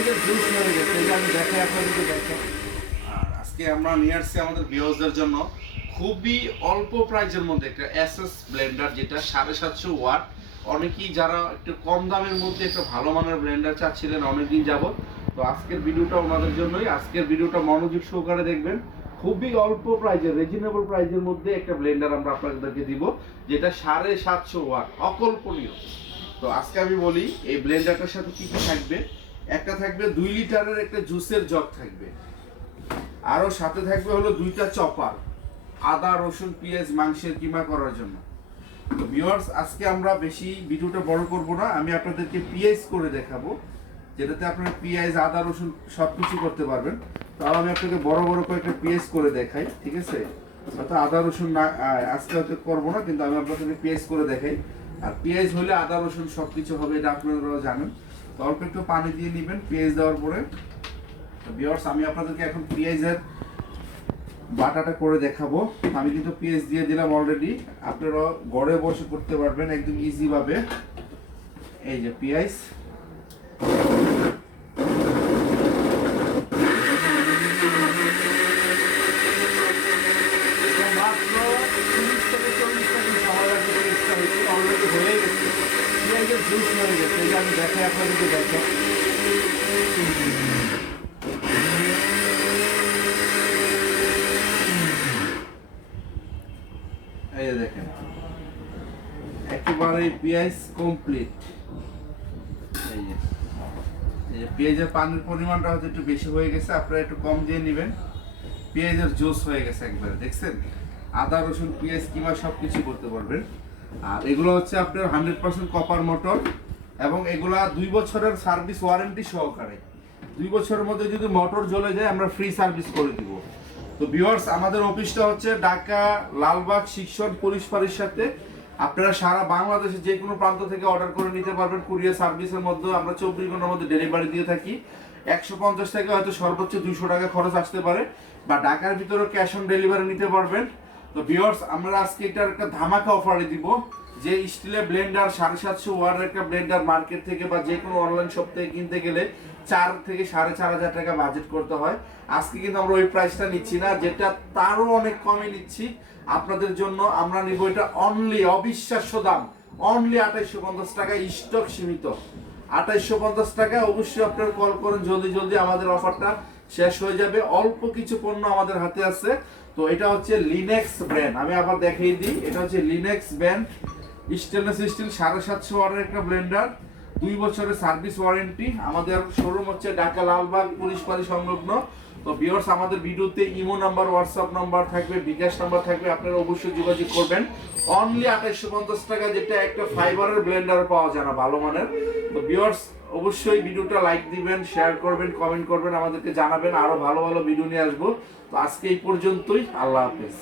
পেঁয়াজের জুস হয়ে গেছে, এটা আমি দেখাই আপনাদেরকে দেখেন। আর আজকে আমরা নিয়ে আসছি আমাদের ভিউয়ার্সদের জন্য খুবই অল্প প্রাইজের মধ্যে একটা এসএস ব্লেন্ডার, যেটা 750 ওয়াট। অনেকেই যারা একটু কম দামের মধ্যে একটা ভালো মানের ব্লেন্ডার চাচ্ছিলেন অনেকদিন যাবত, তো আজকের ভিডিওটা ওনাদের জন্যই। আজকের ভিডিওটা মনোযোগ সহকারে দেখবেন। খুবই অল্প প্রাইজে, রিজনেবল প্রাইজের মধ্যে একটা ব্লেন্ডার আমরা আপনাদেরকে দিব, যেটা 750 ওয়াট, অকল্পনীয়। তো আজকে আমি বলি এই ব্লেন্ডারটার সাথে কি কি থাকবে। একটা থাকবে 2 লিটারের একটা জুসের জগ থাকবে, আরো সাথে থাকবে হলো 2টা চপার, আদা রসুন পেঁয়াজ মাংসের কিমা করার জন্য। তো ভিউয়ার্স, আজকে আমরা বেশি ভিডিওটা বড় করব না, আমি আপনাদেরকে পেঁয়াজ করে দেখাবো, যেটাতে আপনারা পেঁয়াজ আদা রসুন সব কিছু করতে পারবেন। তাহলে আমি আপনাকে বড় বড় কয়েকটা পেঁয়াজ করে দেখাই, ঠিক আছে? হয়তো আদা রসুন না আজকে হয়তো করবো না, কিন্তু আমি আপনাদেরকে পেঁয়াজ করে দেখাই। আর পেঁয়াজ হলে আদা রসুন সব কিছু হবে, এটা আপনারাও জানেন। তো অল্প একটু পানি দিয়ে নেবেন পেঁয়াজ দেওয়ার পরে। ভিউয়ার্স, আমি আপনাদেরকে এখন পেঁয়াজের বাটাটা করে দেখাবো। আমি কিন্তু পেঁয়াজ দিয়ে দিলাম অলরেডি, আপনারা ঘরে বসে করতে পারবেন একদম ইজি ভাবে। এই যে পেঁয়াজ, মাত্র 30 থেকে 40 সেকেন্ড সময় লাগবে। পেঁয়াজটা হচ্ছে অলরেডি হয়ে গেছে, পেঁয়াজের জুস হয়ে গেছে, এটা আমি দেখাই আপনাদেরকে দেখেন। এই যে দেখেন, একেবারে পেঁয়াজ কমপ্লিট। এই যে পেঁয়াজের পানির পরিমাণটা হয়তো একটু বেশি হয়ে গেছে, আপনারা একটু কম দিয়ে নেবেন। পেঁয়াজের জুস হয়ে গেছে একবারে, দেখছেন? আদা রসুন পেঁয়াজ কিংবা সব কিছু করতে পারবেন। আর এগুলো হচ্ছে আপনার 100% কপার মোটর, এবং এগুলা 2 বছরের সার্ভিস ওয়ারেন্টি সহকারে। 2 বছরের মধ্যে যদি মোটর জ্বলে যায় আমরা ফ্রি সার্ভিস করে দিব। তো ভিউয়ার্স, আমাদের অফিসটা হচ্ছে ঢাকা লালবাগ শিক্ষণ পুলিশ ফাঁড়ির সাথে। আপনারা সারা বাংলাদেশে যে কোনো প্রান্ত থেকে অর্ডার করে নিতে পারবেন কুরিয়ার সার্ভিসের মধ্যে। আমরা 24 ঘন্টার মধ্যে ডেলিভারি দিয়ে থাকি। 150 থেকে হয়তো সর্বোচ্চ 200 টাকা খরচ আসতে পারে, বা ঢাকার ভিতরে ক্যাশ অন ডেলিভারি নিতে পারবেন। তো ভিউয়ার্স, আমরা আজকে এটার একটা ধামাকা অফারে দিব, যে স্টিলের ব্লেন্ডার 750 ওয়াটের একটা ব্লেন্ডার মার্কেট থেকে বা যে কোনো অনলাইন শপ থেকে কিনতে গেলে 4 থেকে 4,500 টাকা বাজেট করতে হয়। আজকে কিন্তু আমরা ওই প্রাইসটা নিচ্ছি না, যেটা তারও অনেক কমে নিচ্ছি আপনাদের জন্য। আমরা নিব এটা অনলি, অবিশ্বাস্য দাম, অনলি 2850 টাকা, স্টক সীমিত 2850 টাকা। অবশ্যই আপনারা কল করুন জলদি জলদি, আমাদের অফারটা শেষ হয়ে যাবে। অল্প কিছু পণ্য আমাদের হাতে আছে। তো এটা হচ্ছে লিনেক্স ব্র্যান্ড, আমি আবার দেখিয়ে দিই, এটা হচ্ছে লিনেক্স ব্র্যান্ড স্টেনলেস স্টিল 750 ওয়াটের একটা ব্লেন্ডার, 2 বছরের সার্ভিস ওয়ারেন্টি। আমাদের শোরুম হচ্ছে ঢাকা লালবাগ পুলিশ ফাঁড়ি সংলগ্ন। তো ভিউয়ার্স, আমাদের ভিডিওতে ইমো নাম্বার, হোয়াটসঅ্যাপ নাম্বার থাকবে, বিকাশ নাম্বার থাকবে, আপনারা অবশ্যই যোগাযোগ করবেন। অনলি 2850 টাকা, যেটা একটা ফাইবারের ব্লেন্ডার পাওয়া যায় না ভালো মানের। তো ভিউয়ার্স, অবশ্যই ভিডিওটা লাইক দিবেন, শেয়ার করবেন, কমেন্ট করবেন, আমাদেরকে জানাবেন, আরো ভালো ভালো ভিডিও নিয়ে আসবো। তো আজকে এই পর্যন্তই, আল্লাহ হাফেজ।